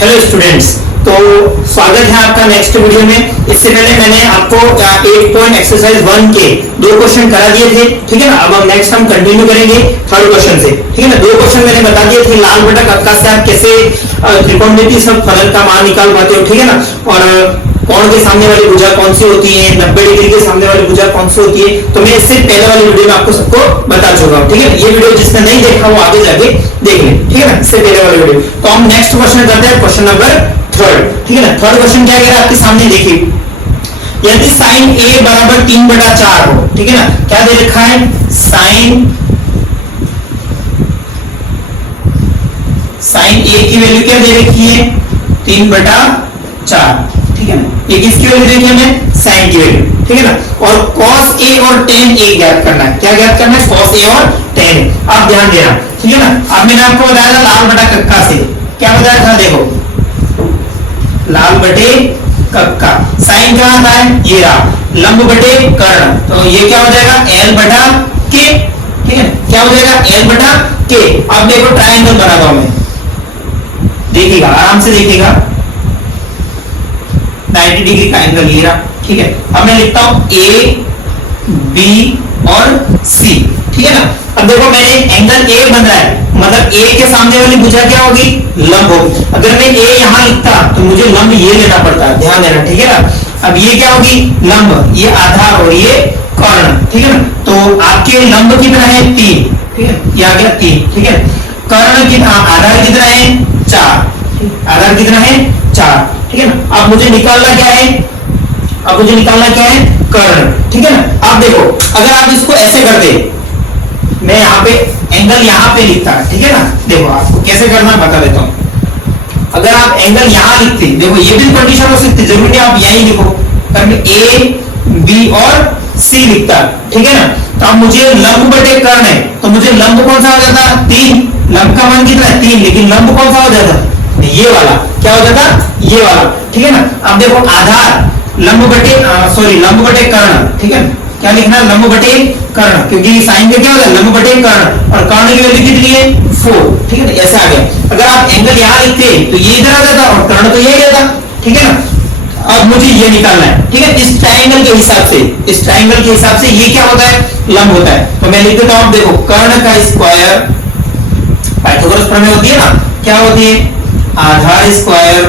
Hello students, तो स्वागत है आपका नेक्स्ट वीडियो में। इससे पहले मैंने आपको 8 पॉइंट एक्सरसाइज 1 के 2 क्वेश्चन करा दिए थे, ठीक है ना। अब हम नेक्स्ट कंटिन्यू करेंगे थर्ड क्वेश्चन से, ठीक है ना। 2 क्वेश्चन मैंने बता दिए थे, लाल बटा कक्का से आप कैसे त्रिकोणमितीय फलन का मान निकाल पाते हो, ठीक है ना। और कोण के सामने वाली भुजा कौन सी होती है, 90 डिग्री के सामने वाली भुजा कौन सी होती है, तो मैं इससे पहले वाली वीडियो में आपको सबको बता चुका हूं, ठीक है। ये वीडियो जिसने नहीं देखा वो आगे जाके देख ले, ठीक है ना, इससे पहले वाली वीडियो। तो हम नेक्स्ट क्वेश्चन करते हैं, क्वेश्चन नंबर 3, ठीक है ना। थर्ड क्वेश्चन क्या कह रहा है आपके सामने, देखिए। यदि sin a बराबर 3/4 हो, ठीक है ना। क्या दे रखा है, sin a की वैल्यू क्या दे रखी है, 3/4, ठीक है ना। ये किसकी वैल्यू देखी हमें, sin की वैल्यू, ठीक है ना। और cos a और tan a ज्ञात करना है। क्या ज्ञात करना है, cos a और tan a। आप ध्यान देना, ठीक है ना। अब मैंने आपको बताया था लाल बटा कक्का से, क्या बताया था, देखो लाल बटे कक्का, साइन क्या आता है, ये रहा, लंब बटे कर्ण, तो ये क्या हो जाएगा, l बटा k, ठीक है। क्या हो जाएगा, l बटा k। अब देखो ट्रायंगल बनाता हूं मैं, देखिएगा आराम से देखिएगा, 90 डिग्री का एंगल ये रहा, ठीक है। अब मैं लिखता हूं a b और c, ठीक है ना। अब देखो मैंने एंगल a बन रहा है, मतलब a के सामने वाली भुजा क्या होगी, लंब होगी। अगर मैं a यहां लिखता तो मुझे लंब ये लेना पड़ता, ध्यान देना, ठीक है ना। अब ये क्या होगी, लंब, ये आधार और ये कर्ण, ठीक है ना। तो आपके लंब कितना है, 3, ठीक है, ये आ गया 3, ठीक है। कर्ण कितना, आधार कितना है, 4, आधार कितना है, 4, ठीक है ना। अब मुझे निकालना क्या है, अब मुझे निकालना क्या है, कर्ण, ठीक है ना। अब देखो अगर आप इसको ऐसे करते, मैं यहाँ पे एंगल यहाँ पे लिखता, ठीक है ना। देखो आपको कैसे करना बता देता हूँ। अगर आप एंगल यहाँ लिखते, देखो ये भी कंडीशन हो सकती है, जरूरी नहीं आप यही लिखो, पर मैं a b और c लिखता, ठीक है ना। तो अब मुझे लंब बटे कर्ण है, तो मुझे लंब कौन सा हो जाता, 3, लंब का मान कितना है, 3, लेकिन लंब कौन सा हो जाता, ये वाला, क्या हो जाता, ये वाला, ठीक है ना। अब देखो आधार लंब बटे लंब बटे कर्ण, ठीक है। क्या लिखना है, लंब बटे कर्ण, क्योंकि साइन का क्या होगा, लंब बटे कर्ण, और कर्ण की वैल्यू कितनी है, 4, ठीक है ना। ऐसा आ गया। अगर आप एंगल यहाँ लिखते तो ये इधर आ जाता और कर्ण तो ये रहता, ठीक है ना। अब मुझे ये निकालना है, ठीक है, इस ट्रायंगल के हिसाब से, इस ट्रायंगल के हिसाब से ये क्या होता है, लंब होता है। तो मैं लिख देता हूं, देखो कर्ण का स्क्वायर, पाइथागोरस प्रमेय होती है ना, क्या होती है, आधार स्क्वायर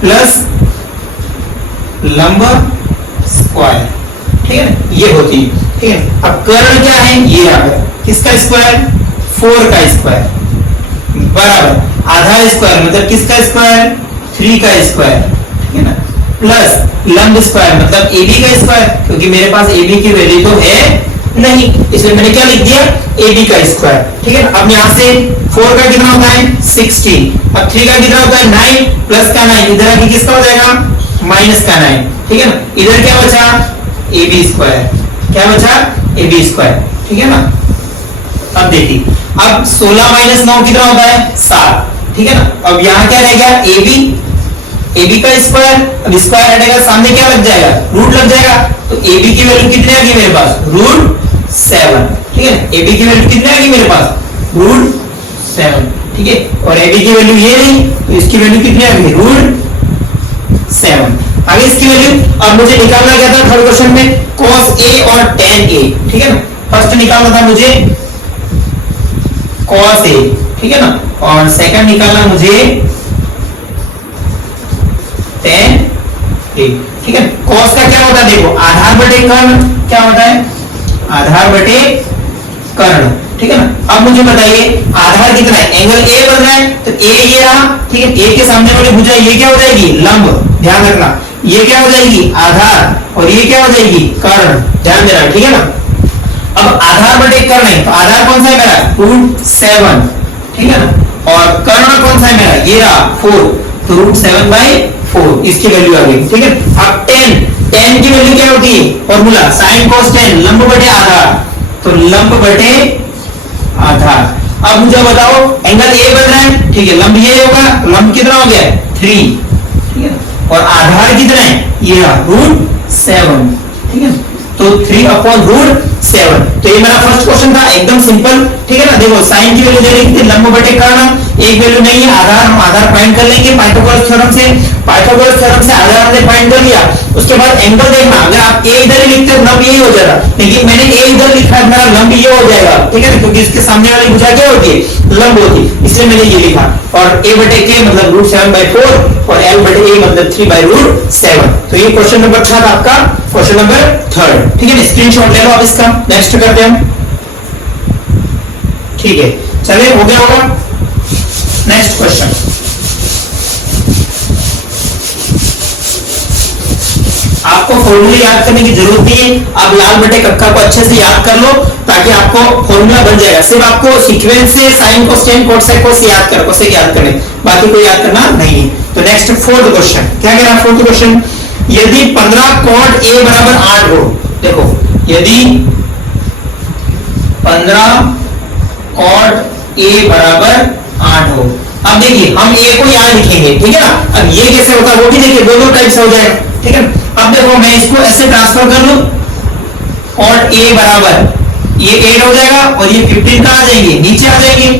प्लस लंब स्क्वायर, ठीक है, ये होती है, ठीक है। अब कर्ण क्या है, ये आ गया, किसका स्क्वायर, 4 का स्क्वायर, बराबर आधार स्क्वायर मतलब किसका स्क्वायर, 3 का स्क्वायर, ठीक है ना, प्लस लंब स्क्वायर मतलब ab का स्क्वायर, क्योंकि मेरे पास ab की वैल्यू तो है नहीं, इसलिए मैंने क्या लिख दिया, ab का स्क्वायर, ठीक है। अब यहां से 4 का कितना होता है, 16, अब 3 का कितना होता है, 9, प्लस का 9, इधर आके किसका हो जाएगा, माइनस का 9, ठीक है ना। इधर क्या बचा, ab स्क्वायर, क्या बचा, ab स्क्वायर, ठीक है ना। अब देखिए, अब 16 माइनस 9 कितना होता है, 7, ठीक है ना। अब यहाँ क्या रह गया, ab का स्क्वायर, अब स्क्वायर हटेगा, सामने क्या लग जाएगा, रूट लग जाएगा, तो ab की वैल्यू कितनी आ गई मेरे पास, √7, ठीक है। ab की वैल्यू कितनी आ गई मेरे पास, √7, ठीक है। और ab की वैल्यू ये नहीं, तो इसकी वैल्यू कितनी आ गई, √7। आगे इसकी वैल्यू, अब मुझे निकालना क्या था थर्ड क्वेश्चन में, cos a और tan a, ठीक है ना। फर्स्ट निकालना था मुझे cos a, ठीक है ना, और सेकंड निकालना मुझे tan a, ठीक है। cos का क्या होता है, देखो आधार बटे कर्ण, क्या होता है, आधार बटे कर्ण, ठीक है ना। अब मुझे बताइए आधार कितना है, एंगल a बन रहा है, तो a ये रहा, ठीक है। a के सामने वाली भुजा ये क्या हो जाएगी, लंब, ध्यान रखना, ये क्या हो जाएगी, आधार, और ये क्या हो जाएगी, कर्ण, ध्यान देना, ठीक है ना। अब आधार बटे कर्ण है, तो आधार कौन सा है मेरा, √7, ठीक है ना, और कर्ण कौन सा है मेरा, ये रहा 4, तो √7/4 इसकी वैल्यू आ गई, ठीक है। अब tan की वैल्यू क्या होती है, फॉर्मूला sin cos tan, लंब बटे आधार, तो लंब बटे आधार। अब मुझे बताओ एंगल a बन रहा है, ठीक है, लंब ये होगा, लंब कितना हो गया, 3, ठीक है, और आधार कितना है, ये रहा √7, ठीक है। तो 3/√7, तो ये मेरा फर्स्ट क्वेश्चन था, एकदम सिंपल, ठीक है ना। देखो साइन की वैल्यू दे रही थी, लंब बटे कर्ण, एक वैल्यू नहीं है, आधार हम आधार फाइंड कर लेंगे पाइथागोरस थ्योरम से। पाइथागोरस थ्योरम से आधार हमने फाइंड कर लिया। उसके बाद एंगल देखना, अगर आप ए इधर ही लिखते हो लंब यही हो जाएगा, लेकिन मैंने ए इधर लिखा है, मेरा लंब ये हो जाएगा, ठीक है ना, क्योंकि इसके सामने वाली भुजा क्या होती है, लंब होती है, इसलिए मैंने ये लिखा। और a बटे k मतलब √7/4 और l बटे a मतलब 3/√7। तो ये क्वेश्चन नंबर था आपका, क्वेश्चन नंबर 3, ठीक है ना। स्क्रीनशॉट ले लो आप इसका। नेक्स्ट करते हैं, ठीक है, चलिए हो गया होगा। नेक्स्ट क्वेश्चन, आपको फॉर्मूला याद करने की जरूरत नहीं है, आप लाल बटे कक्का को अच्छे से याद कर लो ताकि आपको फॉर्मूला बन जाएगा। सिर्फ आपको सीक्वेंस से साइन कोसेक कोसेक कोस याद कर, कोसेक याद करने, बाकी कोई याद करना नहीं है। तो नेक्स्ट फोर्थ क्वेश्चन, क्या कह रहा है फोर्थ क्वेश्चन, यदि 15 कॉट a बराबर 8 हो, देखो यदि 15 कॉट a बराबर 8 हो। अब देखिए हम a को यहां लिखेंगे, ठीक है ना। अब ये कैसे होता है वो भी देखिए, दोनों टाइप से हो जाएगा, ठीक है। अब देखो मैं इसको ऐसे ट्रांसफर कर लूं, कॉट a बराबर ये 8 हो जाएगा और ये 15 कहां आ जाएंगे, नीचे आ जाएंगे,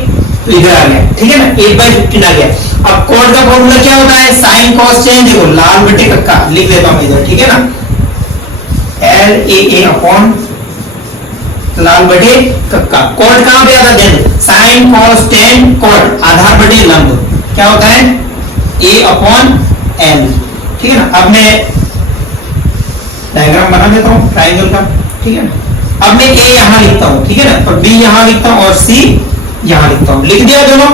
तो इधर आ गया, ठीक है ना, 8/15 आ गया। अब कॉट का फॉर्मूला क्या होता है, साइन कॉस टेन, देखो लाल बटे कक्का लिख देता हूं इधर, ठीक है ना, LAA अपॉन लाल बटे कक्का। कॉट कहां पे आता है, साइन कॉस टेन कॉट, आधार बटे लंब, क्या होता है A अपॉन L, ठीक है ना। अब मैं डायग्राम बना देता हूं ट्राइंगल का, ठीक है ना। अब मैं A यहां लिखता हूं, ठीक है ना, और B यहां लिखता हूं और C यहां लिखता हूं, लिख दिया दोनों।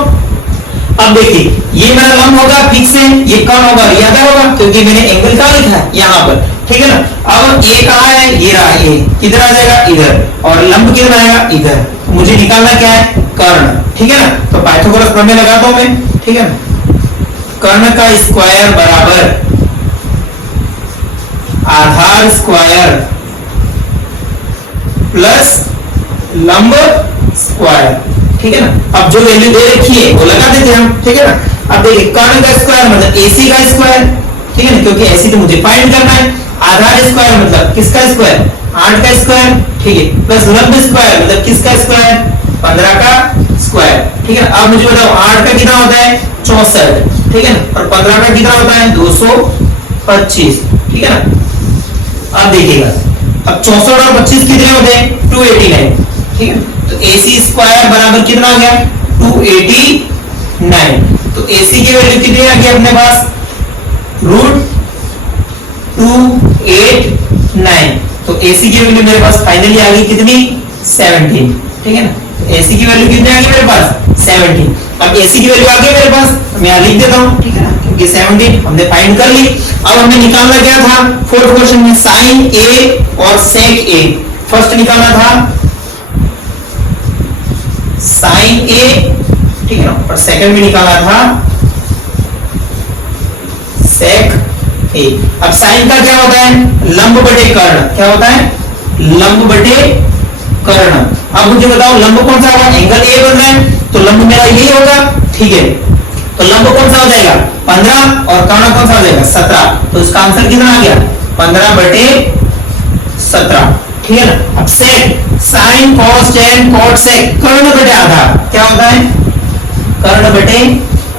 अब देखिए ये मेरा लंब होगा फिक्स है, ये कौन होगा, यह होगा, क्योंकि मैंने एंगल कहां लिखा है, यहां पर, ठीक है ना। अब A कहां है, ये रहा A, किधर आ जाएगा, इधर, और लंब किधर आएगा, इधर। मुझे निकालना क्या है, कर्ण, ठीक है ना। तो पाइथागोरस प्रमेय लगाता हूं मैं, ठीक है ना। कर्ण का स्क्वायर बराबर आधार स्क्वायर प्लस लंब स्क्वायर, ठीक है ना। अब जो वैल्यू दे रखी है वो लगा देते हैं हम, ठीक है ना। अब देखिए कर्ण का स्क्वायर मतलब AC का स्क्वायर, ठीक है ना, क्योंकि AC तो मुझे फाइंड करना है। आधार स्क्वायर मतलब किसका स्क्वायर, 8 का स्क्वायर, ठीक है, प्लस लंब स्क्वायर मतलब किसका स्क्वायर, 15 का स्क्वायर, ठीक है। अब मुझे बताओ 8 का कितना होता है, 64, ठीक है ना, और 15 का कितना होता है, 225, ठीक है ना। अब देखिएगा, अब 64 और 25 कितने होते हैं, 289, ठीक है। तो AC स्क्वायर बराबर कितना आ गया, 289। तो AC की वैल्यू कितनी आ गई अपने पास, √289। तो AC की वैल्यू मेरे पास फाइनली आ गई कितनी, 17, ठीक है ना। तो AC की वैल्यू कितनी आ गई मेरे पास, 17। अब AC की वैल्यू आ गई मेरे पास, मैं यहां लिख देता हूं, ठीक है ना, क्योंकि 17 हमने फाइंड कर ली। अब हमें निकालना क्या था, फोर्थ क्वेश्चन में साइन A और सेक A। फर्स्ट निकालना था साइन A, ठीक है ना, और सेकंड में निकाला था सेक A। अब साइन का क्या होता है, लंब बटे कर्ण, क्या होता है, लंब बटे कर्ण। अब मुझे बताओ लंब कौन सा होगा, एंगल A बन रहा है तो लंब मेरा ये होगा, ठीक है। तो लंब कौन सा हो जाएगा, 15, और कर्ण कौन सा हो जाएगा, 17। तो इसका आंसर कितना आ गया, 15/17, ठीक है ना। अब sec, sine cos tan cot sec, कर्ण बटे आधार, क्या होता है, कर्ण बटे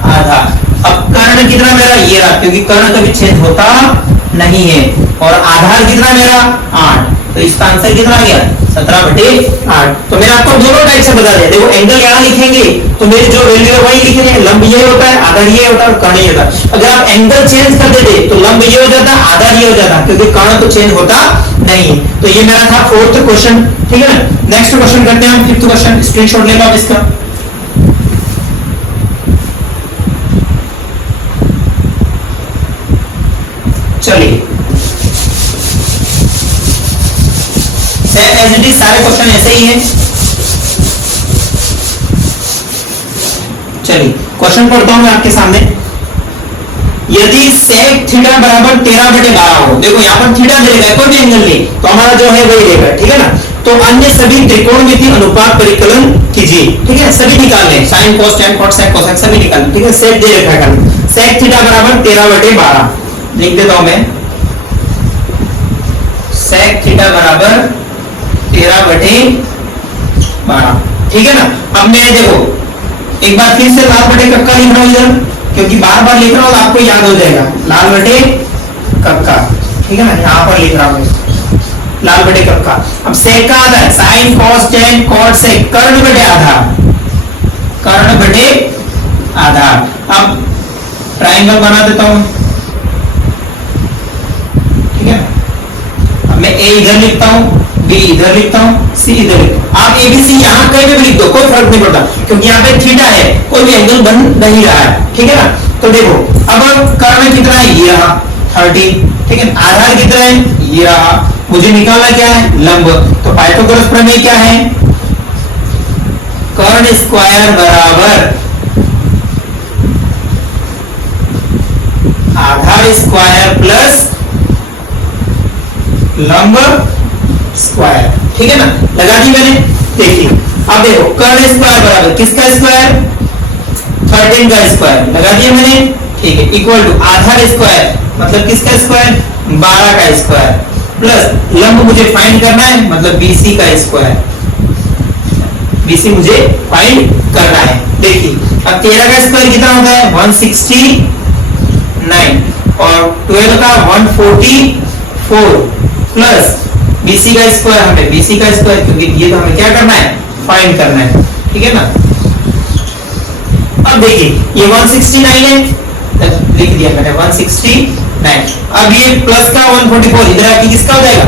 आधार। अब कर्ण कितना मेरा, ये रहा, क्योंकि कर्ण कभी छेद होता नहीं है, और आधार कितना मेरा 8, तो इसका आंसर कितना आ गया, 17/8। तो मैंने आपको दोनों टाइप से बता दिया। देखो एंगल यहां लिखेंगे तो मेरी जो वैल्यू है वही लिख रहे हैं, लंब ये होता है, आधार ये होता है, और कर्ण ये होता है। अगर आप एंगल चेंज कर देते तो लंब ये हो जाता, आधार ये हो जाता, क्योंकि कर्ण तो चेंज होता नहीं है। तो ये मेरा था फोर्थ क्वेश्चन, ठीक है ना। नेक्स्ट क्वेश्चन करते हैं हम, फिफ्थ क्वेश्चन, स्क्रीनशॉट ले लो आप इसका। चलिए एज इट इज सारे क्वेश्चन ऐसे ही हैं। चलिए क्वेश्चन पढ़ता हूं मैं आपके सामने। यदि सेक थीटा बराबर 13/12 हो, देखो यहाँ पर थीटा दे रखा है, कोई भी एंगल नहीं, तो हमारा जो है वही रहेगा, ठीक है ना। तो अन्य सभी त्रिकोणमिति अनुपात परिकलन कीजिए, ठीक है, सभी निकाल लें, sine cos tan cot sec cosec सभी निकाल लें, ठीक है। सेक दे रखा है, सेक थीटा बराबर 13/12 लिख देता हूं मैं, सेक थीटा बराबर 13/12, ठीक है ना। अब मैं देखो एक बार फिर से लाल बटे कक्का लिख रहा हूं इधर, क्योंकि बार बार लिख रहा हूं तो आपको याद हो जाएगा। लाल बटे कक्का, ठीक है ना, यहां पर लिख रहा हूं लाल बटे कक्का। अब सेक का आधार sine cos tan cot sec, कर्ण बटे आधार, कर्ण बटे आधार। अब ट्राइंगल बना देता हूं, ठीक है। अब मैं ए इधर लिखता हूं, बी इधर लिखता हूं, सी इधर लिखता हूं। आप एबीसी यहां कहीं भी लिख दो, कोई फर्क नहीं पड़ता, क्योंकि यहाँ पे थीटा है, कोई भी एंगल बन नहीं रहा है, ठीक है ना। तो देखो अब कर्ण कितना है, ये रहा 30, ठीक है। आधार कितना है, ये रहा। मुझे निकालना क्या है, लंब। तो पाइथागोरस प्रमेय क्या है, कर्ण स्क्वायर बराबर आधार स्क्वायर प्लस लंब स्क्वायर, ठीक है ना। लगा दी मैंने। देखिए अब देखो कर्ण स्क्वायर बराबर किसका स्क्वायर, 13 का स्क्वायर लगा दिया मैंने, ठीक है। इक्वल टू आधार स्क्वायर मतलब किसका स्क्वायर, 12 का स्क्वायर, प्लस लंब मुझे फाइंड करना है मतलब BC का स्क्वायर, BC मुझे फाइंड करना है। देखिए अब 13 का स्क्वायर कितना होता है, 169, और 12 का 144, प्लस BC का स्क्वायर, हमें BC का स्क्वायर, क्योंकि ये तो हमें क्या करना है, फाइंड करना है, ठीक है ना। अब देखिए ये 169 है, लिख दिया मैंने 169। अब ये प्लस का 144 इधर आके किसका हो जाएगा,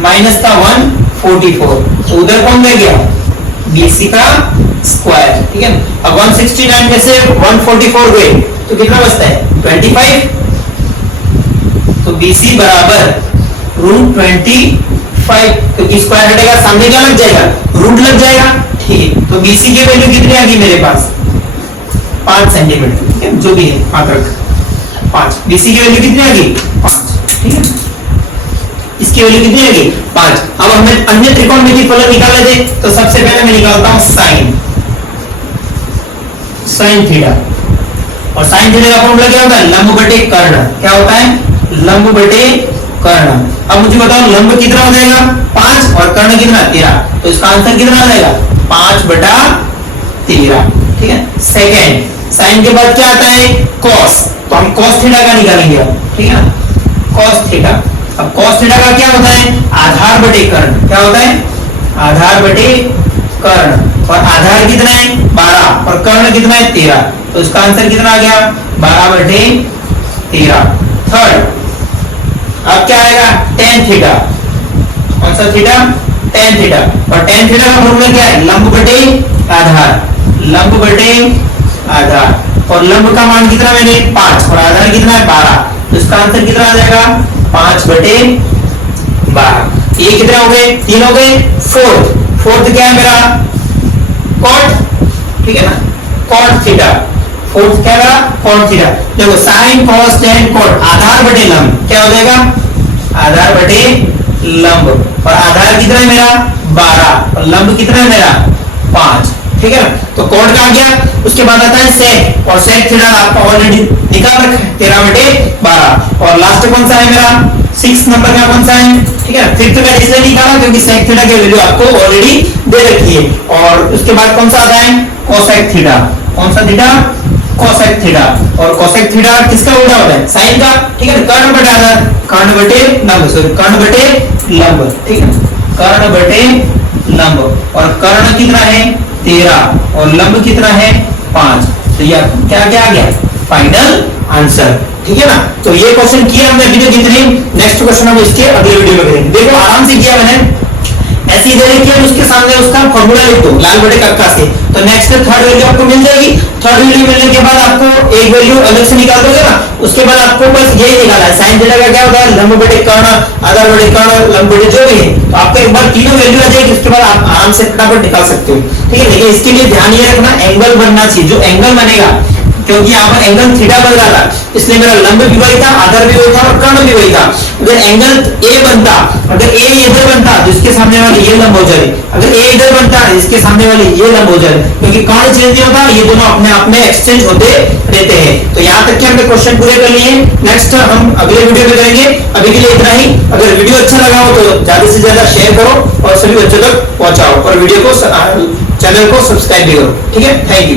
माइनस का 144, तो उधर कौन रह गया, BC का स्क्वायर, ठीक है ना। अब 169 में से 144 गए तो कितना बचता है, 25। तो BC बराबर √25, क्योंकि स्क्वायर हटेगा सामने क्या लग जाएगा, रूट लग जाएगा, ठीक है। तो BC की वैल्यू कितनी आ गई मेरे पास, 5 सेंटीमीटर, ठीक है, जो भी है हाथ रख 5। BC की वैल्यू कितनी आ गई, 5, ठीक है। इसकी वैल्यू कितनी आ गई, 5। अब हमें अन्य त्रिकोणमितीय फलन निकालने थे, तो सबसे पहले मैं निकालता हूं साइन थीटा, और साइन थीटा का फॉर्मूला क्या होता है, लंब बटे कर्ण। क्या होता है, लंब बटे कर्ण। अब मुझे बताओ लंब कितना हो जाएगा, 5, और कर्ण कितना, 13, तो इसका आंसर कितना आ जाएगा, 5/13, ठीक है। सेकेंड साइन के बाद क्या आता है, कॉस, तो हम कॉस थीटा का निकालेंगे अब, ठीक है ना, कॉस थीटा। अब कॉस थीटा का क्या होता है, आधार बटे कर्ण। क्या होता है, आधार बटे कर्ण, और आधार कितना है 12 और कर्ण कितना है 13, तो इसका आंसर कितना आ गया, 12/13। थर्ड अब क्या आएगा, टेन थीटा। कौन सा थीटा, टेन थीटा, और टेन थीटा का फॉर्मूला क्या है, लंब बटे आधार, लंब बटे आधार, और लंब का मान कितना मैंने 5 और आधार कितना है 12, तो इसका आंसर कितना आ जाएगा, 5/12। ये कितने हो गए, 3 हो गए। फोर्थ क्या है मेरा, कॉट, ठीक है ना, कॉट थीटा। फोर्थ क्या है, कॉट थीटा। देखो साइन कॉस टेन कॉट, आधार बटे लंब क्या हो जाएगा, आधार बटे लंब, और आधार कितना है मेरा 12 और लंब कितना है मेरा 5, ठीक है ना। तो कॉट का आ गया। उसके बाद आता है सेक, और सेक थीटा आपका ऑलरेडी निकाल रखा है 13/12, और लास्ट कौन सा है मेरा 6 नंबर का कौन सा है, ठीक है। फिफ्थ का इसलिए निकाला क्योंकि सेक थीटा की वैल्यू आपको ऑलरेडी दे रखी है। और उसके बाद कौन सा आता है, कोसेक थीटा। कौन सा थीटा, कोसेक थीटा, और कोसेक थीटा किसका उल्टा होता है, साइन का, ठीक है। कर्ण बटे आधार, कर्ण बटे लंब, सॉरी कर्ण बटे लंब, ठीक है, कर्ण बटे लंब, और कर्ण कितना है 13 और लंब कितना है 5, तो ये क्या क्या आ गया, फाइनल आंसर, ठीक है ना। तो ये क्वेश्चन किया हमने वीडियो जितनी, नेक्स्ट क्वेश्चन हम इसके अगले वीडियो में करेंगे। देखो आराम से किया मैंने, ऐसे ही दे किया, उसके सामने उसका फॉर्मूला लिख दो लाल बटे कक्का से, तो नेक्स्ट थर्ड वैल्यू आपको मिल जाएगी। थर्ड वैल्यू मिलने के बाद आपको एक वैल्यू अलग से निकाल दोगे ना, उसके बाद आपको बस यही निकालना है, साइन थीटा का क्या होता है, लंब बटे कर्ण, आधार बटे कर्ण, लंब बटे जो भी है, तो आपको एक बार तीनों वैल्यू आ जाएगी, उसके बाद आप आराम से फटाफट निकाल सकते हो, ठीक है। लेकिन इसके लिए ध्यान ये रखना, एंगल बनना चाहिए, जो एंगल बनेगा, क्योंकि यहाँ पर एंगल थीटा बन रहा था, इसलिए मेरा लंब भी वही था, आधार भी वही था, और कर्ण भी वही था। अगर एंगल ए बनता, अगर ए इधर बनता तो इसके सामने वाले ये लंब हो जाए, अगर ए इधर बनता इसके सामने वाले ये लंब हो जाए, क्योंकि कर्ण चेंज नहीं होता, ये दोनों अपने आप में एक्सचेंज होते रहते हैं। तो यहाँ तक के हमने क्वेश्चन पूरे कर लिए। नेक्स्ट हम अगले वीडियो में करेंगे। अभी के लिए इतना ही। अगर वीडियो अच्छा लगा हो तो ज्यादा से ज्यादा शेयर करो और सभी बच्चों तक पहुंचाओ, और वीडियो को चैनल को सब्सक्राइब भी करो, ठीक है। Thank you.